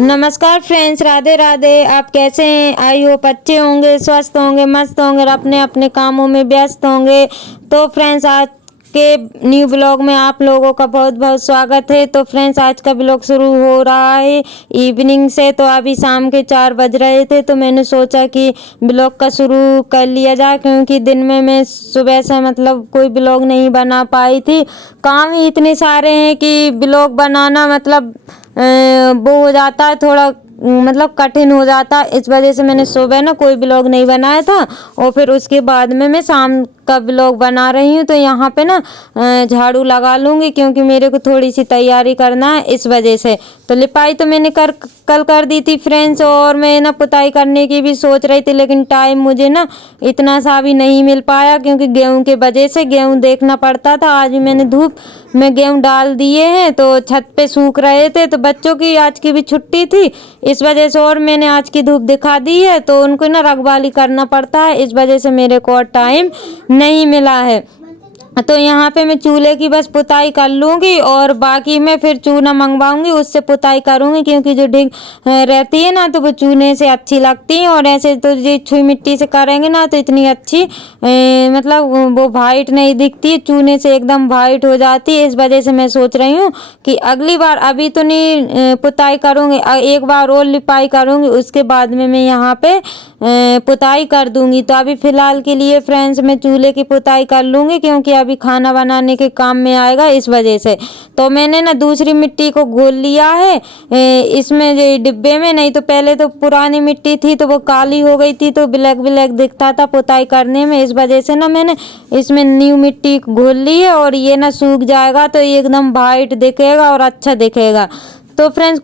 नमस्कार फ्रेंड्स, राधे राधे। आप कैसे हैं? आई होप अच्छे होंगे, स्वस्थ होंगे, मस्त होंगे और अपने अपने कामों में व्यस्त होंगे। तो फ्रेंड्स, आज के न्यू ब्लॉग में आप लोगों का बहुत बहुत स्वागत है। तो फ्रेंड्स, आज का ब्लॉग शुरू हो रहा है इवनिंग से। तो अभी शाम के 4 बज रहे थे, तो मैंने सोचा कि ब्लॉग का शुरू कर लिया जाए, क्योंकि दिन में मैं सुबह से मतलब कोई ब्लॉग नहीं बना पाई थी। काम ही इतने सारे हैं कि ब्लॉग बनाना मतलब वो हो जाता है, थोड़ा मतलब कठिन हो जाता है। इस वजह से मैंने सुबह ना कोई ब्लॉग नहीं बनाया था और फिर उसके बाद में मैं शाम का ब्लॉग बना रही हूँ। तो यहाँ पे ना झाड़ू लगा लूँगी, क्योंकि मेरे को थोड़ी सी तैयारी करना है इस वजह से। तो लिपाई तो मैंने कल कर दी थी फ्रेंड्स, और मैं ना पुताई करने की भी सोच रही थी, लेकिन टाइम मुझे ना इतना सा भी नहीं मिल पाया, क्योंकि गेहूं के वजह से गेहूं देखना पड़ता था। आज भी मैंने धूप में गेहूं डाल दिए हैं, तो छत पे सूख रहे थे। तो बच्चों की आज की भी छुट्टी थी इस वजह से, और मैंने आज की धूप दिखा दी है, तो उनको ना रखवाली करना पड़ता है। इस वजह से मेरे को और टाइम नहीं मिला है। तो यहाँ पे मैं चूल्हे की बस पुताई कर लूँगी, और बाकी मैं फिर चूना मंगवाऊंगी, उससे पुताई करूँगी, क्योंकि जो डिग रहती है ना, तो वो चूने से अच्छी लगती है। और ऐसे तो ये छुई मिट्टी से करेंगे ना, तो इतनी अच्छी मतलब वो वाइट नहीं दिखती है, चूने से एकदम वाइट हो जाती है। इस वजह से मैं सोच रही हूँ कि अगली बार, अभी तो नहीं पुताई करूँगी, एक बार और लिपाई करूँगी, उसके बाद में मैं यहाँ पे पुताई कर दूँगी। तो अभी फ़िलहाल के लिए फ्रेंड्स मैं चूल्हे की पुताई कर लूँगी, क्योंकि अभी खाना बनाने के काम में आएगा इस वजह से। तो मैंने ना दूसरी मिट्टी को घोल लिया है इसमें जो डिब्बे में। नहीं तो पहले तो पुरानी मिट्टी थी, तो वो काली हो गई थी, तो ब्लैक ब्लैक दिखता था पुताई करने में। इस वजह से ना मैंने इसमें न्यू मिट्टी घोल ली है, और ये ना सूख जाएगा तो ये एकदम वाइट दिखेगा और अच्छा दिखेगा। तो फ्रेंड्स,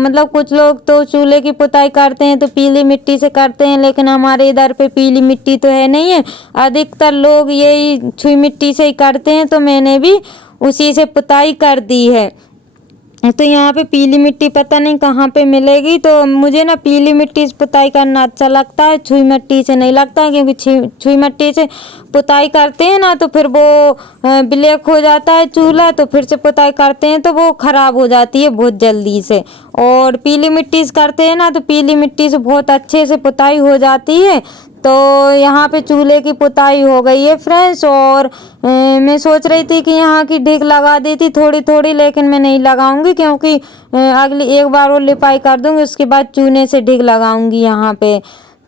मतलब कुछ लोग तो चूल्हे की पुताई करते हैं तो पीली मिट्टी से करते हैं, लेकिन हमारे इधर पे पीली मिट्टी तो है नहीं है। अधिकतर लोग यही छुई मिट्टी से ही करते हैं, तो मैंने भी उसी से पुताई कर दी है। तो यहाँ पे पीली मिट्टी पता नहीं कहाँ पे मिलेगी। तो मुझे ना पीली मिट्टी से पुताई करना अच्छा लगता है, छुई मिट्टी से नहीं लगता है, क्योंकि छुई मिट्टी से पुताई करते हैं ना, तो फिर वो ब्लैक हो जाता है चूल्हा, तो फिर से पुताई करते हैं तो वो ख़राब हो जाती है बहुत जल्दी से। और पीली मिट्टी से करते हैं ना, तो पीली मिट्टी से बहुत अच्छे से पुताई हो जाती है। तो यहाँ पे चूल्हे की पुताई हो गई है फ्रेंड्स, और मैं सोच रही थी कि यहाँ की डिग लगा देती थोड़ी थोड़ी, लेकिन मैं नहीं लगाऊंगी, क्योंकि अगली एक बार और लिपाई कर दूंगी, उसके बाद चूने से डिग लगाऊंगी यहाँ पे।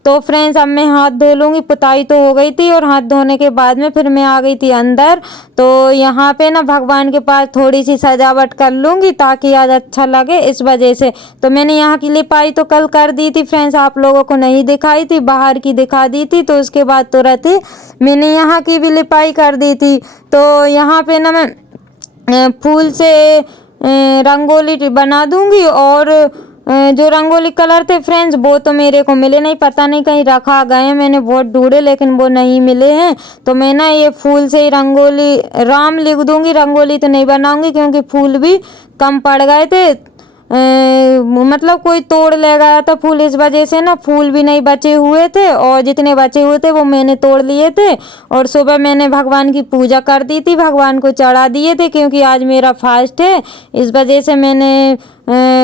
तो फ्रेंड्स, अब मैं हाथ धो लूँगी। पुताई तो हो गई थी, और हाथ धोने के बाद में फिर मैं आ गई थी अंदर। तो यहाँ पे ना भगवान के पास थोड़ी सी सजावट कर लूँगी, ताकि आज अच्छा लगे इस वजह से। तो मैंने यहाँ की लिपाई तो कल कर दी थी फ्रेंड्स, आप लोगों को नहीं दिखाई थी, बाहर की दिखा दी थी। तो उसके बाद तुरंत ही मैंने यहाँ की भी लिपाई कर दी थी। तो यहाँ पे ना मैं फूल से रंगोली बना दूँगी, और जो रंगोली कलर थे फ्रेंड्स, वो तो मेरे को मिले नहीं, पता नहीं कहीं रखा गए। मैंने बहुत ढूंढे, लेकिन वो नहीं मिले हैं। तो मैं ना ये फूल से ही रंगोली राम लिख दूंगी। रंगोली तो नहीं बनाऊंगी, क्योंकि फूल भी कम पड़ गए थे। मतलब कोई तोड़ ले गया था फूल, इस वजह से ना फूल भी नहीं बचे हुए थे, और जितने बचे हुए थे वो मैंने तोड़ लिए थे। और सुबह मैंने भगवान की पूजा कर दी थी, भगवान को चढ़ा दिए थे, क्योंकि आज मेरा फास्ट है। इस वजह से मैंने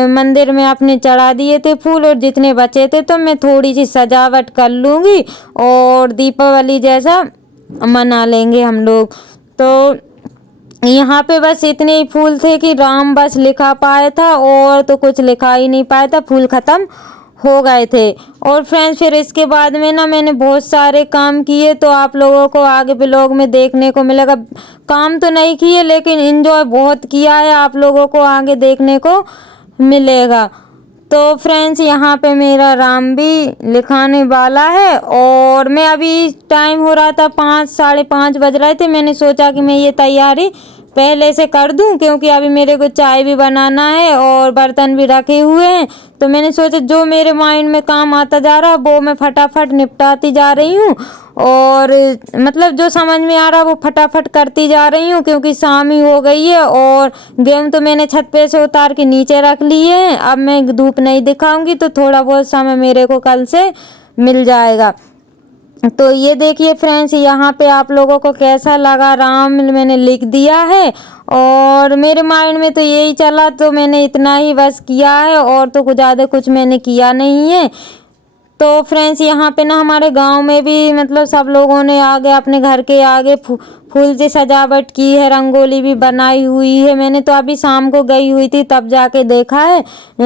मंदिर में अपने चढ़ा दिए थे फूल, और जितने बचे थे तो मैं थोड़ी सी सजावट कर लूँगी, और दीपावली जैसा मना लेंगे हम लोग। तो यहाँ पे बस इतने ही फूल थे कि राम बस लिखा पाया था, और तो कुछ लिखा ही नहीं पाया था, फूल ख़त्म हो गए थे। और फ्रेंड्स, फिर इसके बाद में ना मैंने बहुत सारे काम किए, तो आप लोगों को आगे ब्लॉग में देखने को मिलेगा। काम तो नहीं किए, लेकिन एंजॉय बहुत किया है, आप लोगों को आगे देखने को मिलेगा। तो फ्रेंड्स, यहाँ पे मेरा राम भी लिखाने वाला है, और मैं अभी टाइम हो रहा था 5 साढ़े 5 बज रहे थे। मैंने सोचा कि मैं ये तैयारी पहले से कर दूं, क्योंकि अभी मेरे को चाय भी बनाना है और बर्तन भी रखे हुए हैं। तो मैंने सोचा जो मेरे माइंड में काम आता जा रहा है वो मैं फटाफट निपटाती जा रही हूँ, और मतलब जो समझ में आ रहा है वो फटाफट करती जा रही हूँ, क्योंकि शाम ही हो गई है। और गेहूं तो मैंने छत पे से उतार के नीचे रख लिए हैं। अब मैं धूप नहीं दिखाऊंगी, तो थोड़ा बहुत समय मेरे को कल से मिल जाएगा। तो ये देखिए फ्रेंड्स, यहाँ पे आप लोगों को कैसा लगा राम मैंने लिख दिया है। और मेरे माइंड में तो यही चला, तो मैंने इतना ही बस किया है, और तो कुछ ज़्यादा कुछ मैंने किया नहीं है। तो फ्रेंड्स यहाँ पे ना हमारे गांव में भी मतलब सब लोगों ने आगे अपने घर के आगे फूल से सजावट की है, रंगोली भी बनाई हुई है। मैंने तो अभी शाम को गई हुई थी तब जाके देखा है,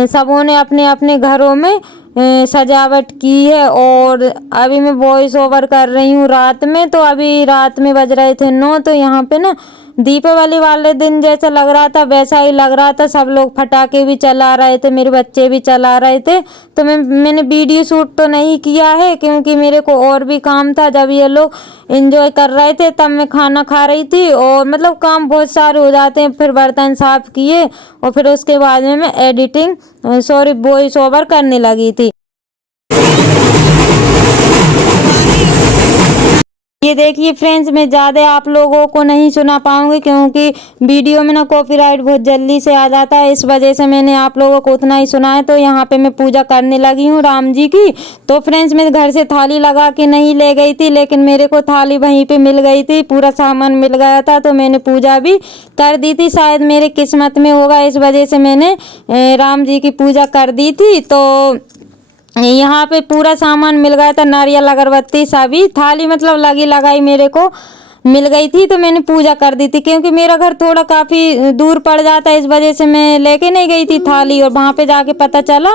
सबों ने अपने अपने घरों में सजावट की है। और अभी मैं वॉइस ओवर कर रही हूँ रात में, तो अभी रात में बज रहे थे 9। तो यहाँ पे ना दीपावली वाले दिन जैसा लग रहा था वैसा ही लग रहा था। सब लोग पटाखे भी चला रहे थे, मेरे बच्चे भी चला रहे थे। तो मैंने वीडियो शूट तो नहीं किया है क्योंकि मेरे को और भी काम था। जब ये लोग एंजॉय कर रहे थे तब मैं खाना खा रही थी, और मतलब काम बहुत सारे हो जाते हैं। फिर बर्तन साफ किए और फिर उसके बाद में मैं एडिटिंग वॉइस ओवर करने लगी थी। ये देखिए फ्रेंड्स, मैं ज़्यादा आप लोगों को नहीं सुना पाऊंगी क्योंकि वीडियो में ना कॉपीराइट बहुत जल्दी से आ जाता है, इस वजह से मैंने आप लोगों को उतना ही सुना है। तो यहाँ पे मैं पूजा करने लगी हूँ राम जी की। तो फ्रेंड्स, मैं घर से थाली लगा के नहीं ले गई थी, लेकिन मेरे को थाली वहीं पे मिल गई थी, पूरा सामान मिल गया था। तो मैंने पूजा भी कर दी थी, शायद मेरे किस्मत में होगा, इस वजह से मैंने राम जी की पूजा कर दी थी। तो यहाँ पे पूरा सामान मिल गया था, नारियल अगरबत्ती सभी, थाली मतलब लगी लगाई मेरे को मिल गई थी। तो मैंने पूजा कर दी थी क्योंकि मेरा घर थोड़ा काफ़ी दूर पड़ जाता है, इस वजह से मैं लेके नहीं गई थी थाली। और वहाँ पे जाके पता चला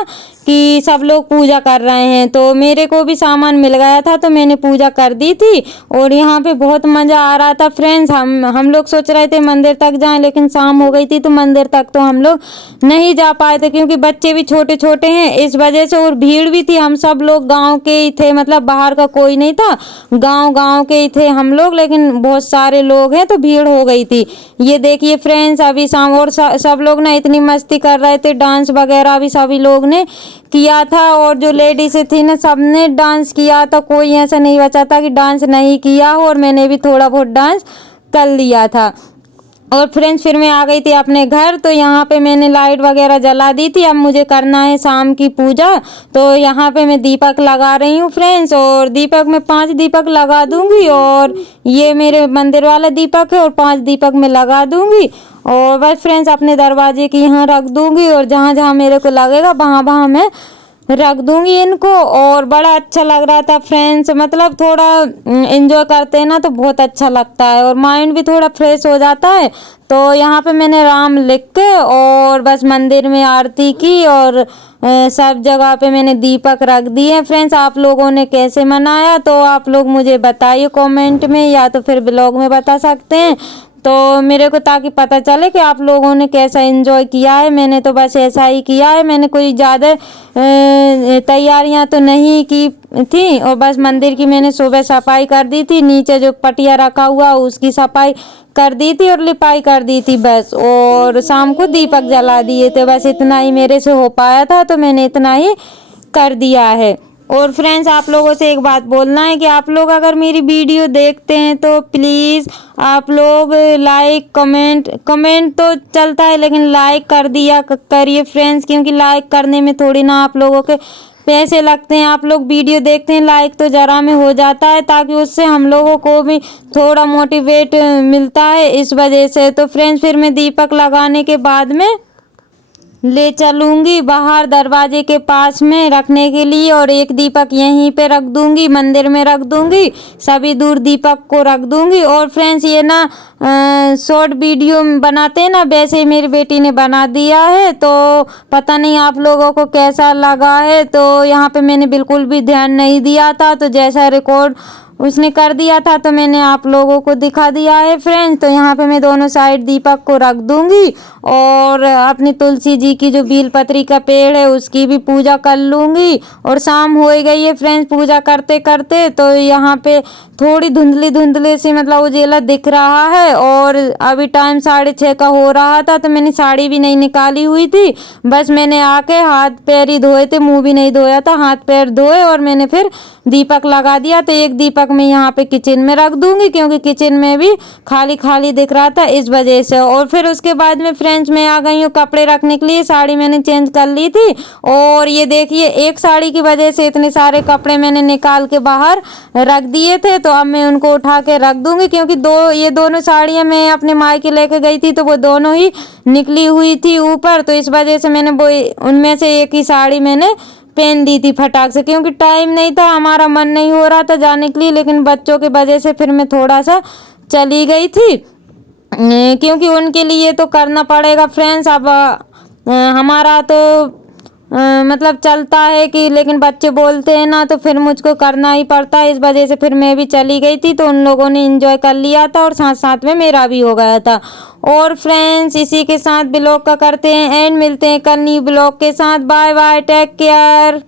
कि सब लोग पूजा कर रहे हैं, तो मेरे को भी सामान मिल गया था, तो मैंने पूजा कर दी थी। और यहाँ पे बहुत मज़ा आ रहा था फ्रेंड्स। हम लोग सोच रहे थे मंदिर तक जाएं, लेकिन शाम हो गई थी तो मंदिर तक तो हम लोग नहीं जा पाए थे क्योंकि बच्चे भी छोटे छोटे हैं, इस वजह से। और भीड़ भी थी, हम सब लोग गाँव के ही थे, मतलब बाहर का कोई नहीं था, गाँव के ही थे हम लोग, लेकिन बहुत सारे लोग हैं तो भीड़ हो गई थी। ये देखिए फ्रेंड्स, अभी शाम, और सब लोग ना इतनी मस्ती कर रहे थे, डांस वगैरह भी सभी लोग ने किया था। और जो लेडीज थी ना सबने डांस किया था, कोई ऐसा नहीं बचा था कि डांस नहीं किया हो। और मैंने भी थोड़ा बहुत डांस कर लिया था। और फ्रेंड्स, फिर मैं आ गई थी अपने घर। तो यहाँ पे मैंने लाइट वगैरह जला दी थी, अब मुझे करना है शाम की पूजा। तो यहाँ पे मैं दीपक लगा रही हूँ फ्रेंड्स, और दीपक में 5 दीपक लगा दूंगी। और ये मेरे मंदिर वाला दीपक है, और 5 दीपक मैं लगा दूंगी। और बस फ्रेंड्स, अपने दरवाजे की यहाँ रख दूंगी, और जहाँ जहाँ मेरे को लगेगा वहाँ वहाँ मैं रख दूंगी इनको। और बड़ा अच्छा लग रहा था फ्रेंड्स, मतलब थोड़ा एंजॉय करते हैं ना तो बहुत अच्छा लगता है, और माइंड भी थोड़ा फ्रेश हो जाता है। तो यहाँ पे मैंने राम लिख के और बस मंदिर में आरती की, और सब जगह पे मैंने दीपक रख दिए। फ्रेंड्स, आप लोगों ने कैसे मनाया तो आप लोग मुझे बताइए कमेंट में, या तो फिर ब्लॉग में बता सकते हैं, तो मेरे को ताकि पता चले कि आप लोगों ने कैसा एंजॉय किया है। मैंने तो बस ऐसा ही किया है, मैंने कोई ज़्यादा तैयारियां तो नहीं की थी। और बस मंदिर की मैंने सुबह सफाई कर दी थी, नीचे जो पटिया रखा हुआ उसकी सफाई कर दी थी और लिपाई कर दी थी बस। और शाम को दीपक जला दिए थे, बस इतना ही मेरे से हो पाया था, तो मैंने इतना ही कर दिया है। और फ्रेंड्स, आप लोगों से एक बात बोलना है कि आप लोग अगर मेरी वीडियो देखते हैं तो प्लीज़ आप लोग लाइक कमेंट तो चलता है, लेकिन लाइक कर दिया करिए फ्रेंड्स, क्योंकि लाइक करने में थोड़ी ना आप लोगों के पैसे लगते हैं। आप लोग वीडियो देखते हैं, लाइक तो ज़रा में हो जाता है, ताकि उससे हम लोगों को भी थोड़ा मोटिवेट मिलता है, इस वजह से। तो फ्रेंड्स, फिर मैं दीपक लगाने के बाद में ले चलूंगी बाहर दरवाजे के पास में रखने के लिए, और एक दीपक यहीं पे रख दूंगी, मंदिर में रख दूंगी, सभी दूर दीपक को रख दूंगी। और फ्रेंड्स, ये ना शॉर्ट वीडियो बनाते हैं ना, वैसे ही मेरी बेटी ने बना दिया है, तो पता नहीं आप लोगों को कैसा लगा है। तो यहाँ पे मैंने बिल्कुल भी ध्यान नहीं दिया था, तो जैसा रिकॉर्ड उसने कर दिया था तो मैंने आप लोगों को दिखा दिया है फ्रेंड्स। तो यहाँ पे मैं दोनों साइड दीपक को रख दूंगी, और अपनी तुलसी जी की जो बेलपत्री का पेड़ है उसकी भी पूजा कर लूँगी। और शाम हो गई है फ्रेंड्स पूजा करते करते, तो यहाँ पे थोड़ी धुंधली सी मतलब उजेला दिख रहा है, और अभी टाइम 6:30 का हो रहा था। तो मैंने साड़ी भी नहीं निकाली हुई थी, बस मैंने आके हाथ पैर ही धोए थे, मुँह भी नहीं धोया था, हाथ पैर धोए और मैंने फिर दीपक लगा दिया। तो एक दीपक मैं यहाँ पे किचन में रख दूंगी, क्योंकि किचन में भी खाली खाली दिख रहा था इस वजह से। और फिर उसके बाद में फ्रेंड्स मैं आ गई हूँ कपड़े रखने के लिए। साड़ी मैंने चेंज कर ली थी और ये देखिए एक साड़ी की वजह से इतने सारे कपड़े मैंने निकाल के बाहर रख दिए थे, तो अब मैं उनको उठा के रख दूंगी, क्योंकि ये दोनों साड़ियाँ मैं अपने मायके लेके गई थी तो वो दोनों ही निकली हुई थी ऊपर, तो इस वजह से मैंने वो उनमें से एक ही साड़ी मैंने पहन दी थी फटाक से, क्योंकि टाइम नहीं था, हमारा मन नहीं हो रहा था जाने के लिए, लेकिन बच्चों की वजह से फिर मैं थोड़ा सा चली गई थी, क्योंकि उनके लिए तो करना पड़ेगा फ्रेंड्स। अब हमारा तो मतलब चलता है कि, लेकिन बच्चे बोलते हैं ना तो फिर मुझको करना ही पड़ता है, इस वजह से फिर मैं भी चली गई थी, तो उन लोगों ने एंजॉय कर लिया था और साथ साथ में मेरा भी हो गया था। और फ्रेंड्स इसी के साथ ब्लॉग का करते हैं एंड, मिलते हैं कल न्यू ब्लॉग के साथ। Bye bye, take care.